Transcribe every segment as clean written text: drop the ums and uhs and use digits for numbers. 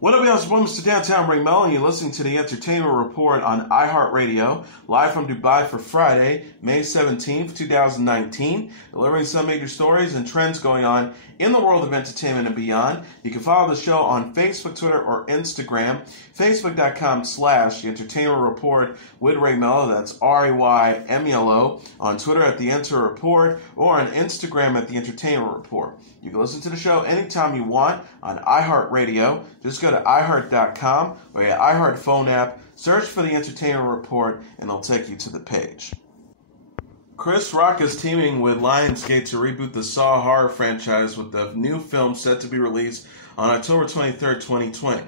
What up, y'all? It's Mr. Downtown Ric Melo, and you're listening to the Entertainment Report on iHeartRadio, live from Dubai for Friday, May 17th, 2019, delivering some major stories and trends going on in the world of entertainment and beyond. You can follow the show on Facebook, Twitter, or Instagram. Facebook.com/The Entertainment Report with Ric Melo, that's RAYMELO, on Twitter at The Enter Report, or on Instagram at The Entertainment Report. You can listen to the show anytime you want on iHeartRadio. Just go to iHeart.com or your iHeart phone app, search for The Entertainment Report, and it'll take you to the page. Chris Rock is teaming with Lionsgate to reboot the Saw horror franchise with the new film set to be released on October 23rd, 2020.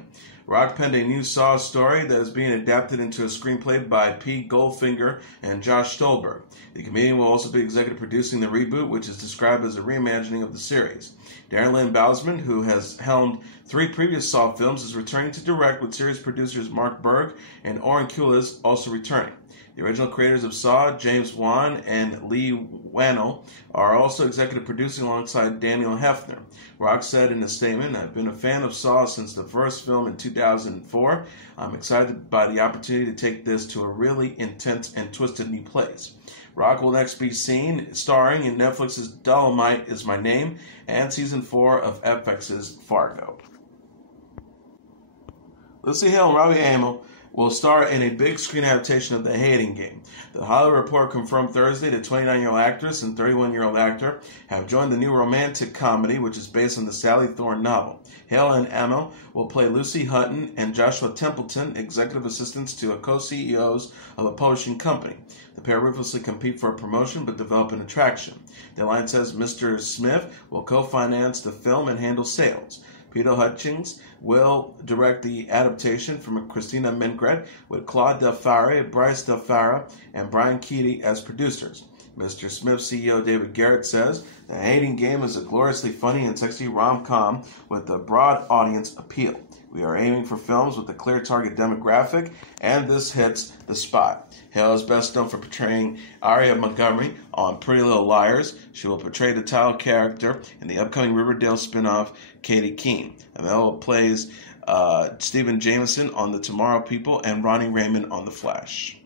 Rock penned a new Saw story that is being adapted into a screenplay by Pete Goldfinger and Josh Stolberg. The comedian will also be executive producing the reboot, which is described as a reimagining of the series. Darren Lynn Bousman, who has helmed 3 previous Saw films, is returning to direct, with series producers Mark Berg and Oren Kulis also returning. The original creators of Saw, James Wan and Lee Wannell, are also executive producing alongside Daniel Hefner. Rock said in a statement, "I've been a fan of Saw since the first film in 2004. I'm excited by the opportunity to take this to a really intense and twisted new place." Rock will next be seen starring in Netflix's Dolomite Is My Name and Season 4 of FX's Fargo. Lucy Hale and Robbie Amell will star in a big screen adaptation of The Hating Game. The Hollywood Reporter confirmed Thursday that 29-year-old actress and 31-year-old actor have joined the new romantic comedy, which is based on the Sally Thorne novel. Hale and Amell will play Lucy Hutton and Joshua Templeton, executive assistants to co-CEOs of a publishing company. The pair ruthlessly compete for a promotion but develop an attraction. The line says Mr. Smith will co-finance the film and handle sales. Peter Hutchings will direct the adaptation from Christina Mingret, with Claude Del Farre, Bryce Del Farre, and Brian Keaty as producers. Mr. Smith CEO David Garrett says The Hating Game is a gloriously funny and sexy rom-com with a broad audience appeal. We are aiming for films with a clear target demographic, and this hits the spot. Hale is best known for portraying Aria Montgomery on Pretty Little Liars. She will portray the title character in the upcoming Riverdale spin-off, Katie Keene. Melo plays Stephen Jameson on The Tomorrow People and Ronnie Raymond on The Flash.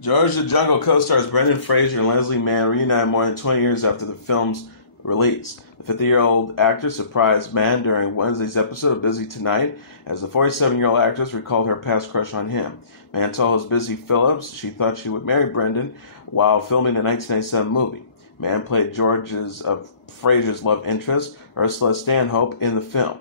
George the Jungle co-stars Brendan Fraser and Leslie Mann reunited more than 20 years after the film's release. The 50-year-old actor surprised Mann during Wednesday's episode of Busy Tonight as the 47-year-old actress recalled her past crush on him. Mann told his Busy Phillips she thought she would marry Brendan while filming the 1997 movie. Mann played Fraser's love interest, Ursula Stanhope, in the film.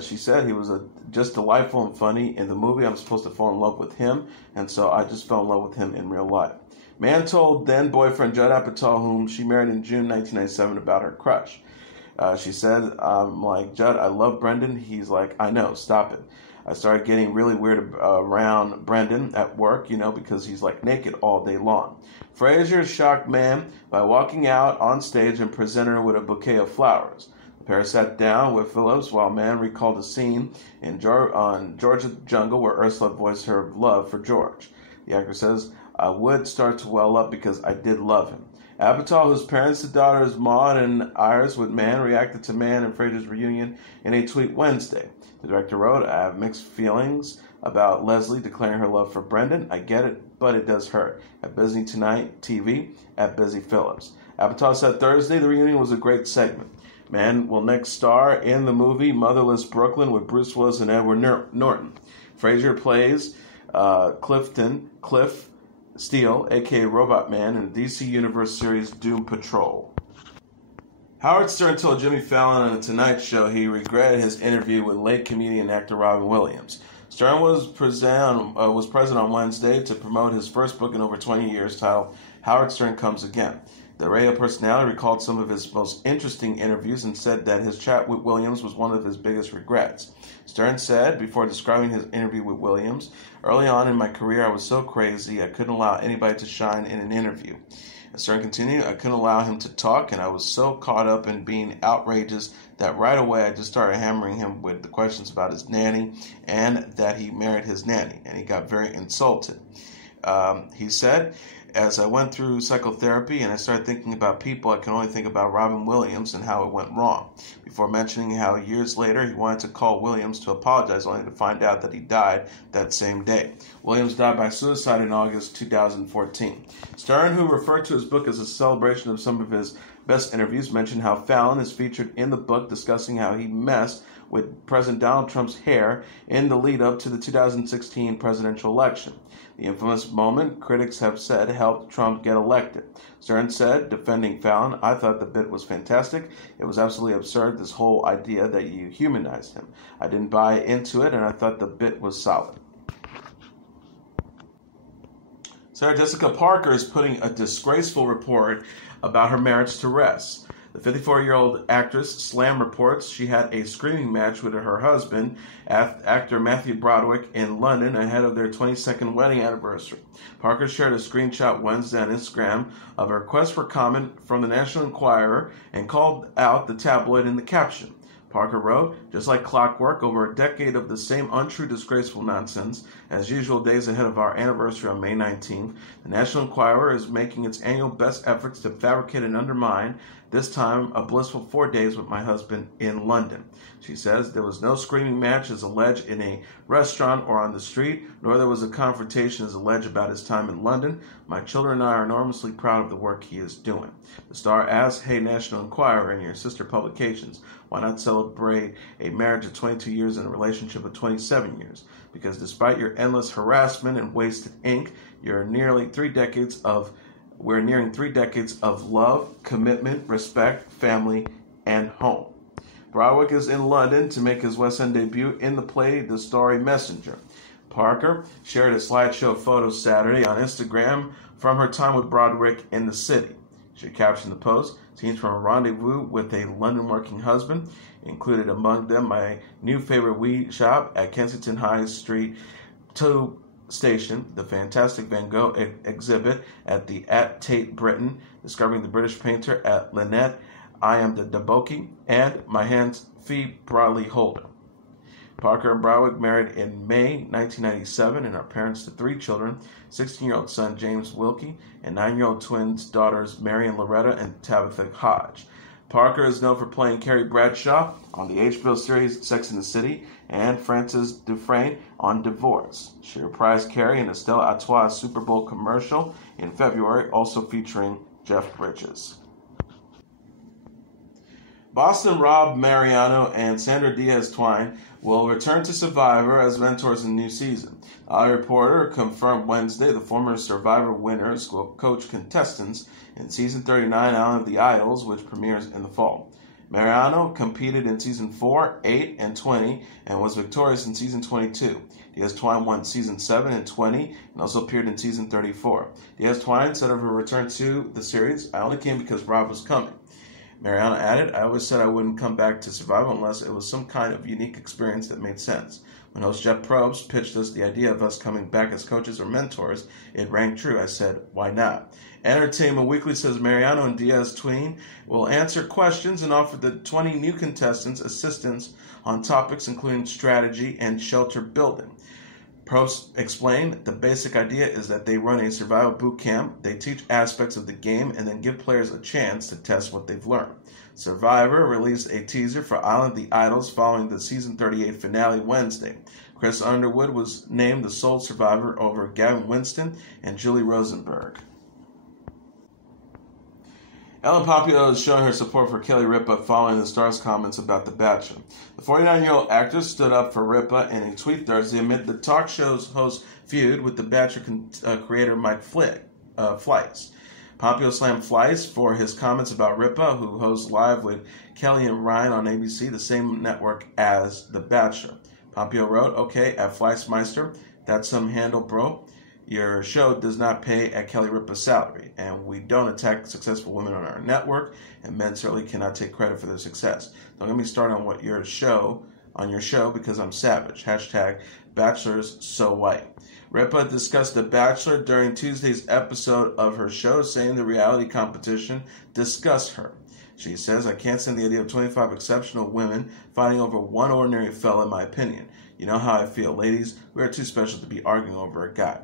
She said he was just delightful and funny in the movie. I'm supposed to fall in love with him, and so I just fell in love with him in real life. Mann told then-boyfriend Judd Apatow, whom she married in June 1997, about her crush. She said, "I'm like, Judd, I love Brendan." He's like, "I know, stop it." I started getting really weird around Brendan at work, because he's like naked all day long. Fraser shocked Mann by walking out on stage and presented her with a bouquet of flowers. The pair sat down with Phillips while Mann recalled a scene on George the Jungle where Ursula voiced her love for George. The actor says, "I would start to well up because I did love him." Apatow, whose parents, the daughters Maud and Iris with Mann, reacted to Mann and Fraser's reunion in a tweet Wednesday. The director wrote, "I have mixed feelings about Leslie declaring her love for Brendan. I get it, but it does hurt." At Busy Tonight TV, at Busy Phillips. Apatow said Thursday the reunion was a great segment. Mann will next star in the movie Motherless Brooklyn with Bruce Willis and Edward Norton. Fraser plays Cliff Steele, a.k.a. Robot Man, in the DC Universe series Doom Patrol. Howard Stern told Jimmy Fallon on The Tonight Show he regretted his interview with late comedian actor Robin Williams. Stern was present on Wednesday to promote his first book in over 20 years, titled Howard Stern Comes Again. The radio personality recalled some of his most interesting interviews and said that his chat with Williams was one of his biggest regrets. Stern said, before describing his interview with Williams, "Early on in my career, I was so crazy I couldn't allow anybody to shine in an interview." Stern continued, "I couldn't allow him to talk, and I was so caught up in being outrageous that right away I just started hammering him with the questions about his nanny and that he married his nanny, and he got very insulted." He said, as I went through psychotherapy and I started thinking about people, I can only think about Robin Williams and how it went wrong, before mentioning how years later he wanted to call Williams to apologize, only to find out that he died that same day. Williams died by suicide in August 2014. Stern, who referred to his book as a celebration of some of his best interviews, mentioned how Fallon is featured in the book discussing how he messed with President Donald Trump's hair in the lead-up to the 2016 presidential election. The infamous moment, critics have said, helped Trump get elected. Stern said, defending Fallon, "I thought the bit was fantastic. It was absolutely absurd, this whole idea that you humanized him. I didn't buy into it, and I thought the bit was solid." Sarah Jessica Parker is putting a disgraceful report about her marriage to rest. The 54-year-old actress Slam reports she had a screaming match with her husband, actor Matthew Broderick, in London ahead of their 22nd wedding anniversary. Parker shared a screenshot Wednesday on Instagram of a request for comment from the National Enquirer and called out the tabloid in the caption. Parker wrote, "Just like clockwork, over a decade of the same untrue, disgraceful nonsense, as usual days ahead of our anniversary on May 19th, the National Enquirer is making its annual best efforts to fabricate and undermine, this time a blissful 4 days with my husband in London." She says there was no screaming match as alleged in a restaurant or on the street, nor there was a confrontation as alleged about his time in London. My children and I are enormously proud of the work he is doing. The star asked, "Hey, National Enquirer and your sister publications, why not celebrate a marriage of 22 years and a relationship of 27 years? Because despite your endless harassment and wasted ink, we're nearing 3 decades of love, commitment, respect, family, and home." Broderick is in London to make his West End debut in the play The Starry Messenger. Parker shared a slideshow photo Saturday on Instagram from her time with Broderick in the city. She captioned the post, "Scenes from a rendezvous with a London working husband, included among them my new favorite weed shop at Kensington High Street Tube Station, the fantastic Van Gogh exhibit at Tate Britain, discovering the British painter at Lynette, I am the Daboki, and my hands feet broadly holder." Parker and Broderick married in May 1997 and are parents to 3 children, 16-year-old son James Wilkie, and 9-year-old twins daughters Marion Loretta and Tabitha Hodge. Parker is known for playing Carrie Bradshaw on the HBO series Sex and the City and Frances Dufresne on Divorce. She reprised Carrie in the Stella Artois Super Bowl commercial in February, also featuring Jeff Bridges. Boston Rob Mariano and Sandra Diaz-Twine will return to Survivor as mentors in the new season. A reporter confirmed Wednesday the former Survivor winners will coach contestants in Season 39 Island of the Idols, which premieres in the fall. Mariano competed in Season 4, 8, and 20 and was victorious in Season 22. Diaz-Twine won Season 7 and 20 and also appeared in Season 34. Diaz-Twine said of her return to the series, "I only came because Rob was coming." Mariano added, "I always said I wouldn't come back to Survivor unless it was some kind of unique experience that made sense. When host Jeff Probst pitched us the idea of us coming back as coaches or mentors, it rang true. I said, why not?" Entertainment Weekly says Mariano and Diaz-Twine will answer questions and offer the 20 new contestants assistance on topics including strategy and shelter building. Probst explained, "The basic idea is that they run a survival boot camp, they teach aspects of the game, and then give players a chance to test what they've learned." Survivor released a teaser for Island of the Idols following the Season 38 finale Wednesday. Chris Underwood was named the sole survivor over Gavin Winston and Julie Rosenberg. Ellen Pompeo is showing her support for Kelly Ripa following the star's comments about The Bachelor. The 49-year-old actress stood up for Ripa in a tweet Thursday amid the talk show's host feud with The Bachelor creator Mike Fleiss. Pompeo slammed Fleiss for his comments about Ripa, who hosts Live with Kelly and Ryan on ABC, the same network as The Bachelor. Pompeo wrote, "Okay, at Fleissmeister, that's some handle, bro. Your show does not pay at Kelly Ripa's salary, and we don't attack successful women on our network, and men certainly cannot take credit for their success. Don't get me started on your show because I'm savage. Hashtag Bachelor's so white." Ripa discussed The Bachelor during Tuesday's episode of her show, saying the reality competition disgusts her. She says, "I can't stand the idea of 25 exceptional women fighting over one ordinary fella, in my opinion. You know how I feel, ladies. We are too special to be arguing over a guy."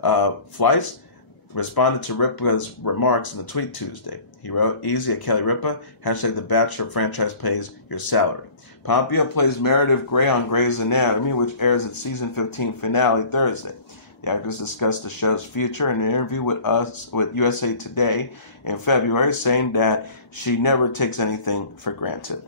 Fleiss responded to Ripa's remarks in a tweet Tuesday. He wrote, "Easy at Kelly Ripa, hashtag the Bachelor franchise pays your salary." Pompeo plays Meredith Grey on Grey's Anatomy, which airs its season 15 finale Thursday. The actress discussed the show's future in an interview with USA Today in February, saying that she never takes anything for granted.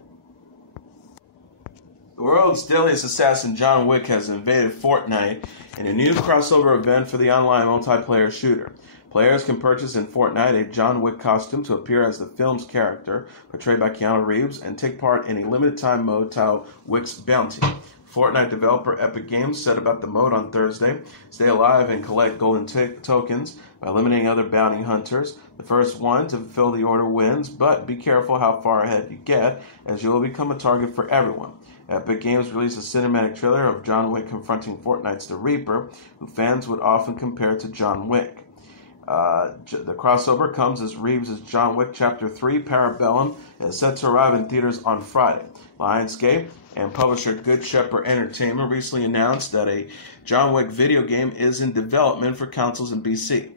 The world's deadliest assassin John Wick has invaded Fortnite in a new crossover event for the online multiplayer shooter. Players can purchase in Fortnite a John Wick costume to appear as the film's character, portrayed by Keanu Reeves, and take part in a limited-time mode titled Wick's Bounty. Fortnite developer Epic Games said about the mode on Thursday, "Stay alive and collect golden tokens by eliminating other bounty hunters. The first one to fulfill the order wins, but be careful how far ahead you get, as you will become a target for everyone." Epic Games released a cinematic trailer of John Wick confronting Fortnite's The Reaper, who fans would often compare to John Wick. The crossover comes as Reeves' John Wick Chapter 3 Parabellum is set to arrive in theaters on Friday. Lionsgate and publisher Good Shepherd Entertainment recently announced that a John Wick video game is in development for consoles in PC.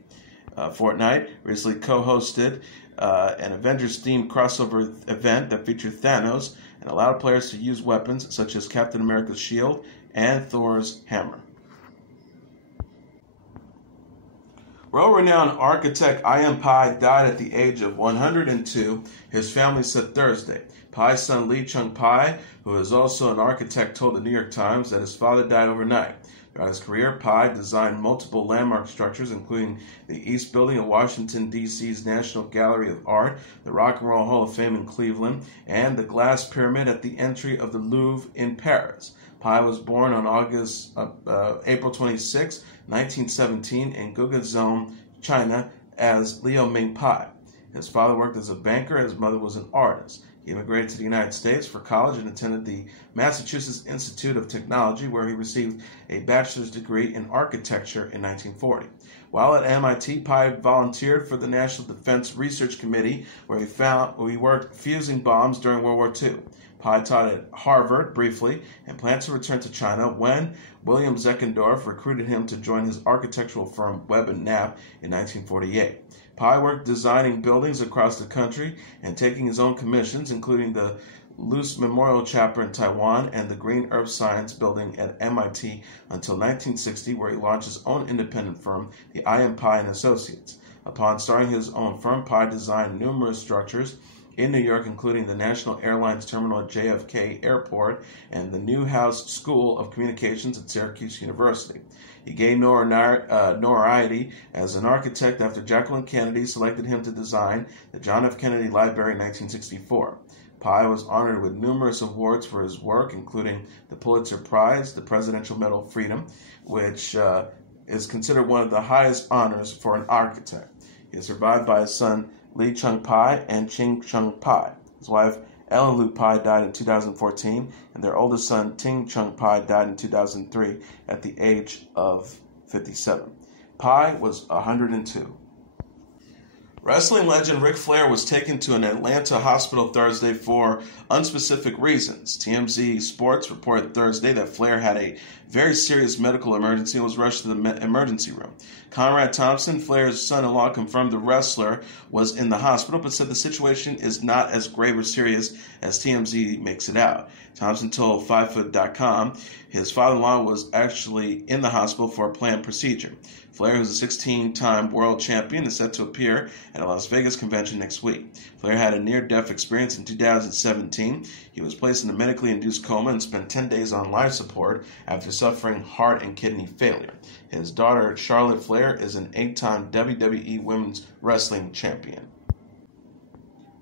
Fortnite recently co-hosted an Avengers-themed crossover event that featured Thanos and allowed players to use weapons such as Captain America's shield and Thor's hammer. World-renowned architect I.M. Pei died at the age of 102, his family said Thursday. Pei's son Lee Chung-Pei, who is also an architect, told the New York Times that his father died overnight. Throughout his career, Pei designed multiple landmark structures, including the East Building of Washington, D.C.'s National Gallery of Art, the Rock and Roll Hall of Fame in Cleveland, and the Glass Pyramid at the entry of the Louvre in Paris. Pei was born on April 26, 1917, in Guangzhou, China, as Liu Ming Pei. His father worked as a banker, and his mother was an artist. He immigrated to the United States for college and attended the Massachusetts Institute of Technology, where he received a bachelor's degree in architecture in 1940. While at MIT, Pei volunteered for the National Defense Research Committee, where he worked fusing bombs during World War II. Pei taught at Harvard briefly and planned to return to China when William Zeckendorf recruited him to join his architectural firm Webb and Knapp in 1948. Pei worked designing buildings across the country and taking his own commissions, including the Luce Memorial Chapel in Taiwan and the Green Earth Science Building at MIT until 1960, where he launched his own independent firm, the I.M. Pei & Associates. Upon starting his own firm, Pei designed numerous structures in New York, including the National Airlines Terminal at JFK Airport and the Newhouse School of Communications at Syracuse University. He gained notoriety as an architect after Jacqueline Kennedy selected him to design the John F. Kennedy Library in 1964. Pei was honored with numerous awards for his work, including the Pulitzer Prize, the Presidential Medal of Freedom, which is considered one of the highest honors for an architect. He is survived by his son Lee Chung-Pei and Ching Chung-Pei. His wife Ellen Lu Pei died in 2014, and their oldest son Ting Chung-Pei died in 2003 at the age of 57. Pei was 102. Wrestling legend Ric Flair was taken to an Atlanta hospital Thursday for unspecific reasons. TMZ Sports reported Thursday that Flair had a very serious medical emergency and was rushed to the emergency room. Conrad Thompson, Flair's son-in-law, confirmed the wrestler was in the hospital, but said the situation is not as grave or serious as TMZ makes it out. Thompson told 5foot.com his father-in-law was actually in the hospital for a planned procedure. Flair, who's a 16-time world champion, is set to appear at a Las Vegas convention next week. Flair had a near-death experience in 2017. He was placed in a medically induced coma and spent 10 days on life support after suffering heart and kidney failure. His daughter, Charlotte Flair, is an 8-time WWE Women's Wrestling Champion.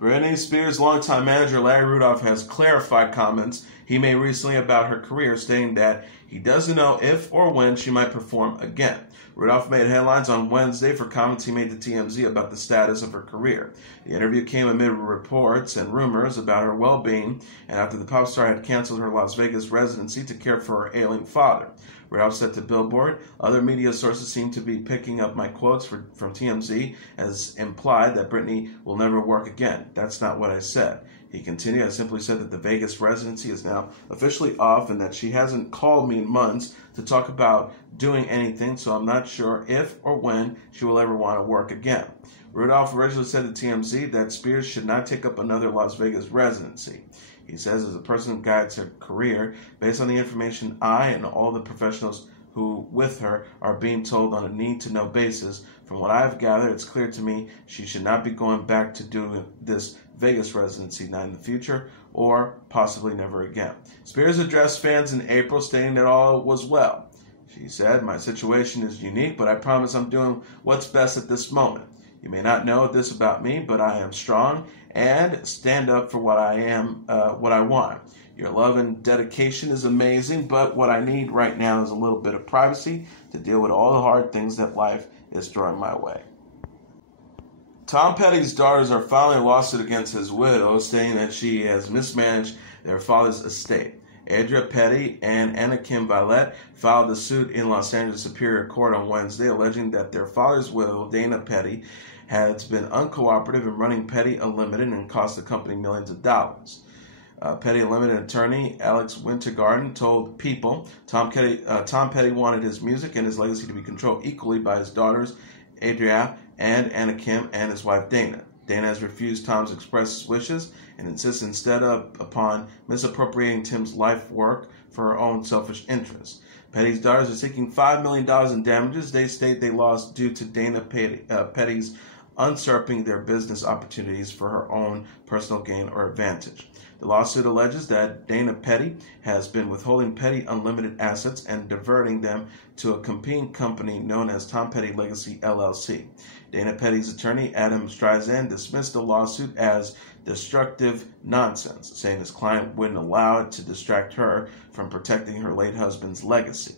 Britney Spears' longtime manager Larry Rudolph has clarified comments he made recently about her career, stating that he doesn't know if or when she might perform again. Rudolph made headlines on Wednesday for comments he made to TMZ about the status of her career. The interview came amid reports and rumors about her well-being and after the pop star had canceled her Las Vegas residency to care for her ailing father. Rudolph said to Billboard, "Other media sources seem to be picking up my quotes from TMZ as implied that Britney will never work again. That's not what I said." He continued, "I simply said that the Vegas residency is now officially off and that she hasn't called me in months to talk about doing anything, so I'm not sure if or when she will ever want to work again." Rudolph originally said to TMZ that Spears should not take up another Las Vegas residency. He says, "As a person who guides her career, based on the information I and all the professionals who with her are being told on a need-to-know basis, from what I've gathered, it's clear to me she should not be going back to doing this Vegas residency, not in the future, or possibly never again." Spears addressed fans in April, stating that all was well. She said, "My situation is unique, but I promise I'm doing what's best at this moment. You may not know this about me, but I am strong and stand up for what I want. Your love and dedication is amazing, but what I need right now is a little bit of privacy to deal with all the hard things that life is throwing my way." Tom Petty's daughters are filing a lawsuit against his widow, saying that she has mismanaged their father's estate. Adria Petty and Anna Kim Violet filed the suit in Los Angeles Superior Court on Wednesday, alleging that their father's widow, Dana Petty, has been uncooperative in running Petty Unlimited and cost the company millions of dollars. Petty Unlimited attorney Alex Wintergarden told People Tom Petty wanted his music and his legacy to be controlled equally by his daughters, Adria and Anna Kim, and his wife, Dana. Dana has refused Tom's express wishes and insists instead upon misappropriating Tim's life work for her own selfish interests. Petty's daughters are seeking $5 million in damages. They state they lost due to Dana Petty's usurping their business opportunities for her own personal gain or advantage. The lawsuit alleges that Dana Petty has been withholding Petty Unlimited assets and diverting them to a competing company known as Tom Petty Legacy LLC. Dana Petty's attorney, Adam Streisand, dismissed the lawsuit as destructive nonsense, saying his client wouldn't allow it to distract her from protecting her late husband's legacy.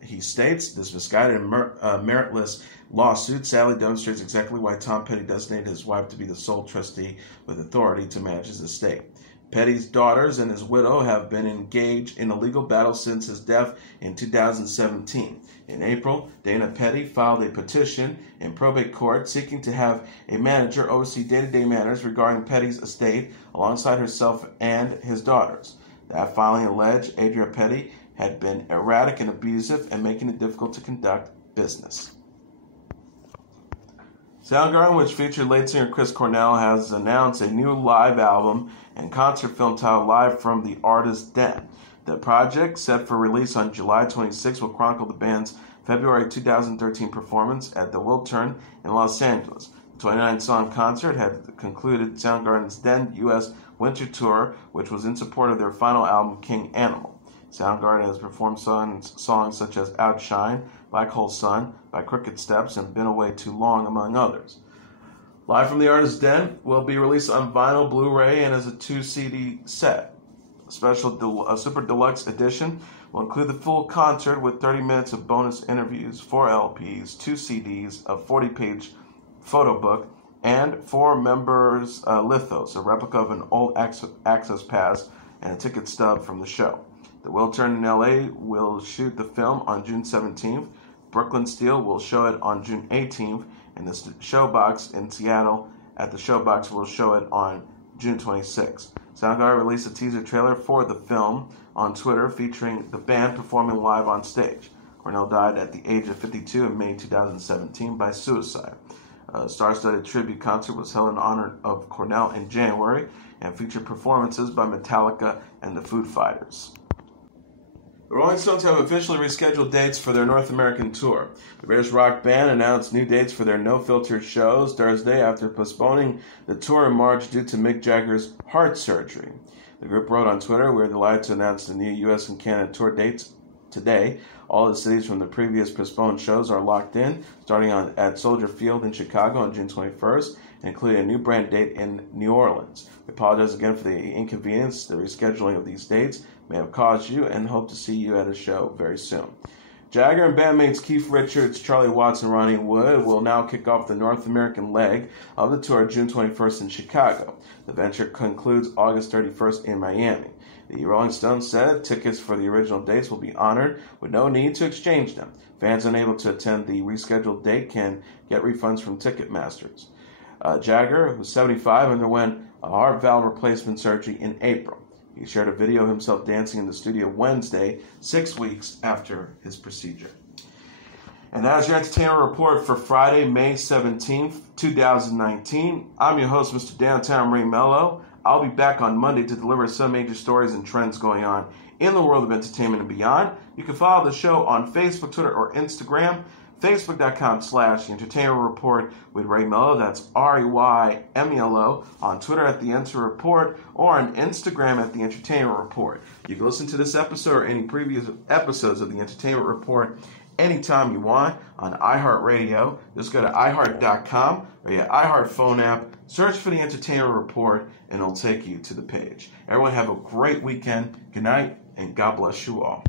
He states, "This misguided and meritless lawsuit sadly demonstrates exactly why Tom Petty designated his wife to be the sole trustee with authority to manage his estate. Petty's daughters and his widow have been engaged in a legal battle since his death in 2017. In April, Dana Petty filed a petition in probate court seeking to have a manager oversee day-to-day matters regarding Petty's estate alongside herself and his daughters. That filing alleged Adria Petty had been erratic and abusive and making it difficult to conduct business." Soundgarden, which featured lead singer Chris Cornell, has announced a new live album and concert film titled Live from the Artist's Den. The project, set for release on July 26, will chronicle the band's February 2013 performance at the Wiltern in Los Angeles. The 29-song concert had concluded Soundgarden's then U.S. winter tour, which was in support of their final album, King Animal. Soundgarden has performed songs such as Outshine, Black Hole Sun, By Crooked Steps, and Been Away Too Long, among others. Live from the Artist's Den will be released on vinyl, Blu-ray, and as a 2-CD set. A special Super Deluxe edition will include the full concert with 30 minutes of bonus interviews, 4 LPs, 2 CDs, a 40-page photo book, and 4 members' lithos, a replica of an old access pass, and a ticket stub from the show. The Wiltern in LA will shoot the film on June 17th. Brooklyn Steel will show it on June 18th, and the Showbox in Seattle at the Showbox will show it on June 26th. Soundgarden released a teaser trailer for the film on Twitter featuring the band performing live on stage. Cornell died at the age of 52 in May 2017 by suicide. A star-studded tribute concert was held in honor of Cornell in January and featured performances by Metallica and the Foo Fighters. The Rolling Stones have officially rescheduled dates for their North American tour. The British rock band announced new dates for their no-filter shows Thursday after postponing the tour in March due to Mick Jagger's heart surgery. The group wrote on Twitter, "We're delighted to announce the new U.S. and Canada tour dates today. All the cities from the previous postponed shows are locked in, starting at Soldier Field in Chicago on June 21st, and including a new brand date in New Orleans. We apologize again for the inconvenience the rescheduling of these dates may have caused you and hope to see you at a show very soon." Jagger and bandmates Keith Richards, Charlie Watts, and Ronnie Wood will now kick off the North American leg of the tour June 21st in Chicago. The venture concludes August 31st in Miami. The Rolling Stones said tickets for the original dates will be honored with no need to exchange them. Fans unable to attend the rescheduled date can get refunds from Ticketmasters. Jagger, who's 75, underwent a heart valve replacement surgery in April. He shared a video of himself dancing in the studio Wednesday, 6 weeks after his procedure. And that is your entertainment report for Friday, May 17th, 2019. I'm your host, Mr. Downtown Melo. I'll be back on Monday to deliver some major stories and trends going on in the world of entertainment and beyond. You can follow the show on Facebook, Twitter, or Instagram. Facebook.com/Entertainment Report with Ray Melo. That's REYMELO. On Twitter at The Enter Report, or on Instagram at The Entertainment Report. You can listen to this episode or any previous episodes of The Entertainment Report anytime you want on iHeartRadio. Just go to iHeart.com or your iHeart phone app, search for The Entertainment Report, and it'll take you to the page. Everyone have a great weekend. Good night, and God bless you all.